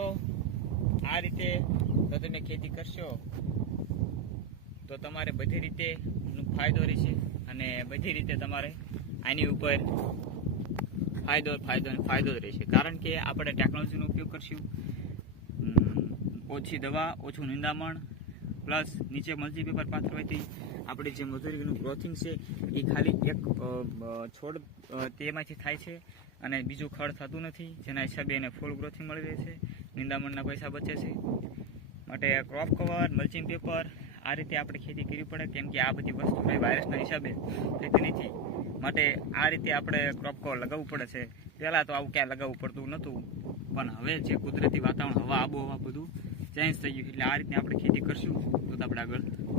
મિત્રો, આ રીતે જો તમે ખેતી કરશો તો તમારે બધી રીતે ફાયદો રહેશે અને બધી રીતે તમારે આની ઉપર ફાયદો જ રહેશે. કારણ કે આપણે ટેકનોલોજીનો ઉપયોગ કરશું, ઓછી દવા, ઓછું નિંદામણ, પ્લસ નીચે મલ્ટીપેપર પાથરવાથી આપણે જે મજૂરીનું ગ્રોથિંગ છે એ ખાલી એક છોડ તેમાંથી થાય છે અને બીજું ખડ થતું નથી, જેના હિસાબે એને ફૂલ ગ્રોથિંગ મળી રહે છે, નિંદામણના પૈસા બચે છે. માટે ક્રોપ કવર, મલ્ચિંગ પેપર આ રીતે આપણે ખેતી કરવી પડે, કેમ કે આ બધી વસ્તુ કંઈ વાયરસના હિસાબે થતી નથી. માટે આ રીતે આપણે ક્રોપ કવર લગાવવું પડે છે. પહેલાં તો આવું ક્યાં લગાવવું પડતું નહોતું, પણ હવે જે કુદરતી વાતાવરણ, હવા, આબોહવા બધું ચેન્જ થઈ ગયું, એટલે આ રીતે આપણે ખેતી કરશું તો આપણે આગળ